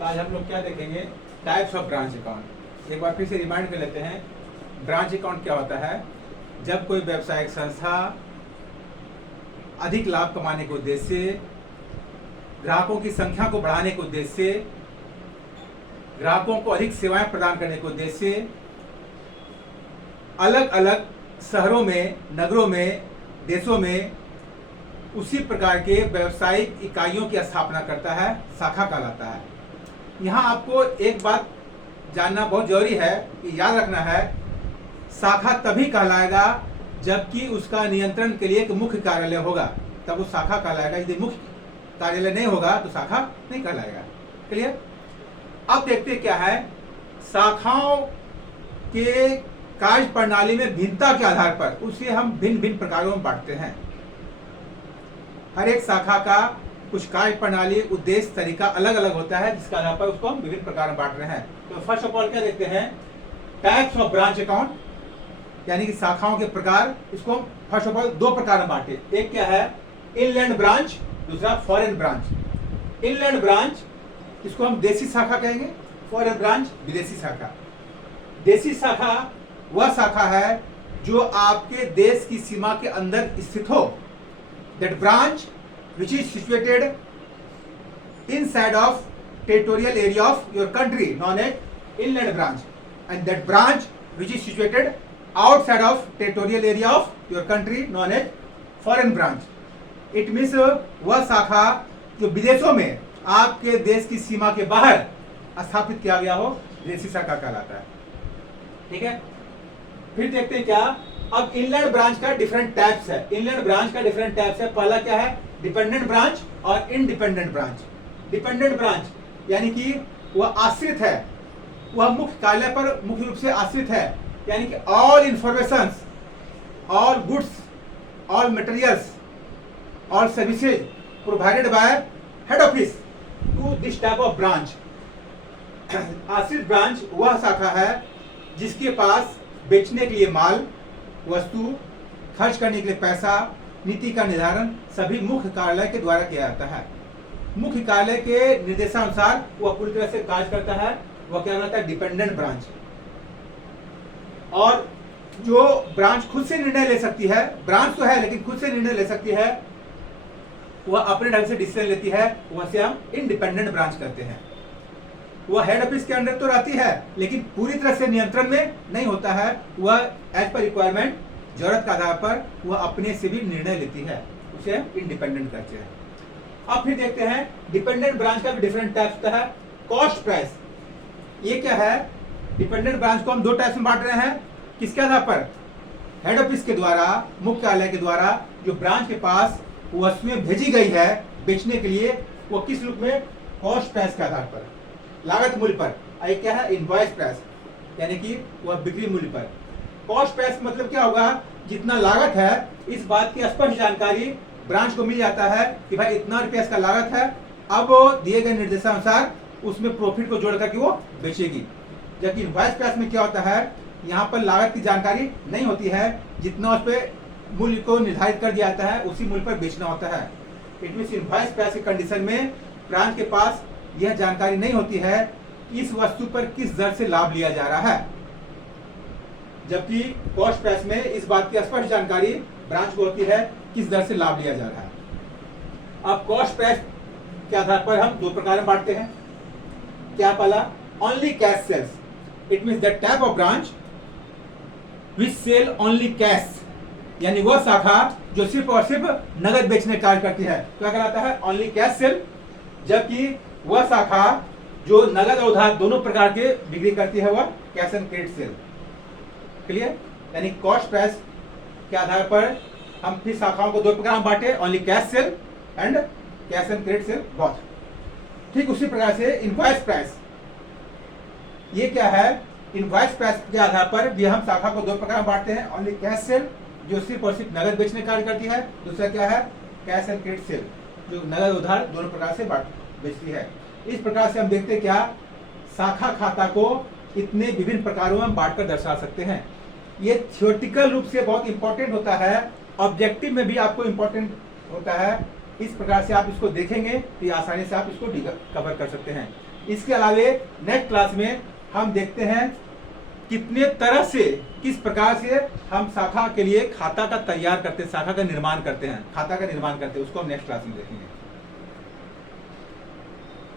तो आज हम लोग क्या देखेंगे, टाइप्स ऑफ ब्रांच अकाउंट। एक बार फिर से रिमाइंड कर लेते हैं, ब्रांच अकाउंट क्या होता है। जब कोई व्यावसायिक संस्था अधिक लाभ कमाने के उद्देश्य से, ग्राहकों की संख्या को बढ़ाने के उद्देश्य से, ग्राहकों को अधिक सेवाएं प्रदान करने के उद्देश्य से अलग अलग शहरों में, नगरों में, देशों में उसी प्रकार के व्यावसायिक इकाइयों की स्थापना करता है, शाखा कहलाता है। यहाँ आपको एक बात जानना बहुत जरूरी है, कि याद रखना है, शाखा तभी कहलाएगा जबकि उसका नियंत्रण के लिए एक मुख्य कार्यालय होगा, तब वो शाखा कहलाएगा। यदि मुख्य कार्यालय नहीं होगा तो शाखा नहीं कहलाएगा। क्लियर? अब देखते क्या है, शाखाओं के कार्य प्रणाली में भिन्नता के आधार पर उसे हम भिन्न भिन्न प्रकारों में बांटते हैं। हर एक शाखा का कुछ कार्य प्रणाली, उद्देश्य, तरीका अलग अलग होता है, जिसके आधार पर उसको हम विभिन्न प्रकार में बांट रहे हैं। तो फर्स्ट ऑफ ऑल क्या देखते हैं, टाइप्स ऑफ ब्रांच अकाउंट, यानी कि शाखाओं के प्रकार। इसको फर्स्ट ऑफ ऑल दो प्रकार में बांटे। एक क्या है, इनलैंड ब्रांच, दूसरा फॉरेन ब्रांच। इनलैंड ब्रांच इसको हम देसी शाखा कहेंगे, फॉरेन ब्रांच विदेशी शाखा। देसी शाखा वह शाखा है जो आपके देश की सीमा के अंदर स्थित हो। That branch which is situated inside of territorial area of your country known as inland branch, and that branch which is situated outside of territorial area of your country known as foreign branch. It means वह शाखा जो विदेशों में आपके देश की सीमा के बाहर स्थापित किया गया हो, विदेशी शाखा कहलाता है। ठीक है, फिर देखते हैं क्या, अब इनलैंड ब्रांच का डिफरेंट टाइप्स है। इनलैंड ब्रांच का डिफरेंट टाइप्स है। पहला क्या है, डिपेंडेंट ब्रांच और इंडिपेंडेंट ब्रांच। डिपेंडेंट ब्रांच यानी कि वह आश्रित है, वह मुख्य कार्यालय पर मुख्य रूप से आश्रित है, यानी कि all information, all goods, all materials, all services provided by head office to this type of branch. आश्रित ब्रांच वह शाखा है जिसके पास बेचने के लिए माल, वस्तु, खर्च करने के लिए पैसा, नीति का निर्धारण सभी मुख्य कार्यालय के द्वारा किया जाता है। मुख्य कार्यालय के निर्देशानुसार वह पूरी तरह से कार्य करता है, वह क्या कहलाता है, डिपेंडेंट ब्रांच। और जो ब्रांच खुद से निर्णय ले सकती है, ब्रांच तो है लेकिन खुद से निर्णय ले सकती है, वह अपने ढंग से डिसीजन लेती है, वह से हम इंडिपेंडेंट ब्रांच कहते हैं। वह हेड ऑफिस के अंडर तो रहती है लेकिन पूरी तरह से नियंत्रण में नहीं होता है, वह एज पर रिक्वायरमेंट, जरूरत के आधार पर वह अपने से भी निर्णय लेती है, उसे इंडिपेंडेंट कहते हैं। अब फिर देखते हैं, डिपेंडेंट ब्रांच का भी डिफरेंट टाइप्स होता है। कॉस्ट प्राइस, ये क्या है, डिपेंडेंट ब्रांच को हम दो टाइप्स में बांट रहे हैं। किसके आधार पर, हेड ऑफिस के द्वारा, मुख्य कार्यालय के द्वारा जो ब्रांच के पास वस्तुएं भेजी गई है बेचने के लिए, वो किस रूप में, कॉस्ट प्राइस के आधार पर, लागत मूल्य पर। एक क्या है, इनवॉइस प्राइस, यानी कि वह बिक्री मूल्य पर। कॉस्ट प्राइस मतलब क्या होगा, जितना लागत है इस बात की स्पष्ट जानकारी ब्रांच को मिल जाता है कि भाई इतना रुपया इसका लागत है, अब दिए गए निर्देशानुसार उसमें प्रॉफिट को जोड़ करके वो बेचेगी। जबकि इनवॉइस प्राइस में क्या होता है, यहाँ पर लागत की जानकारी नहीं होती है, जितना उस पर मूल्य को निर्धारित कर दिया जाता है उसी मूल्य पर बेचना होता है। इट मीन्स इनवॉइस प्राइस की कंडीशन में ब्रांच के पास यह जानकारी नहीं होती है कि इस वस्तु पर किस दर से लाभ लिया जा रहा है, जबकि कॉस्ट प्राइस में इस बात की स्पष्ट जानकारी ब्रांच को होती है किस दर से लाभ लिया जा रहा है। अब कॉस्ट प्राइस के आधार पर हम दो प्रकार में बांटते हैं। क्या, पहला, only cash sales. It means that type of branch which sell only cash, यानी वह शाखा जो सिर्फ और सिर्फ नगद बेचने का कार्य करती है, क्या कहलाता है, ओनली कैश सेल। जबकि वह शाखा जो नगद और उधार दोनों प्रकार के बिक्री करती है, वह cash and credit sale. Clear? यानी कॉस्ट प्राइस के आधार पर हम फिर शाखाओं को दो प्रकार में बांटे, only cash cell and cash and credit sale both. ठीक उसी प्रकार से इनवॉइस प्राइस, ये क्या है, इनवॉइस प्राइस के आधार पर भी हम शाखा को दो प्रकार में बांटते हैं। ओनली कैश सेल जो सिर्फ और सिर्फ नगद बेचने कार्य करती है, दूसरा क्या है, कैश एंड क्रेडिट सेल जो नगद उधार दोनों प्रकार से बेचती है। इस प्रकार से हम देखते हैं क्या, शाखा खाता को इतने विभिन्न प्रकारों में बांटकर दर्शा सकते हैं। ये थ्योरेटिकल रूप से बहुत इंपॉर्टेंट होता है, ऑब्जेक्टिव में भी आपको इंपॉर्टेंट होता है। इस प्रकार से आप इसको देखेंगे तो आसानी से आप इसको कवर कर सकते हैं। इसके अलावे नेक्स्ट क्लास में हम देखते हैं कितने तरह से, किस प्रकार से हम शाखा के लिए खाता का तैयार करते हैं, शाखा का निर्माण करते हैं, खाता का निर्माण करते हैं, उसको हम नेक्स्ट क्लास में देखेंगे।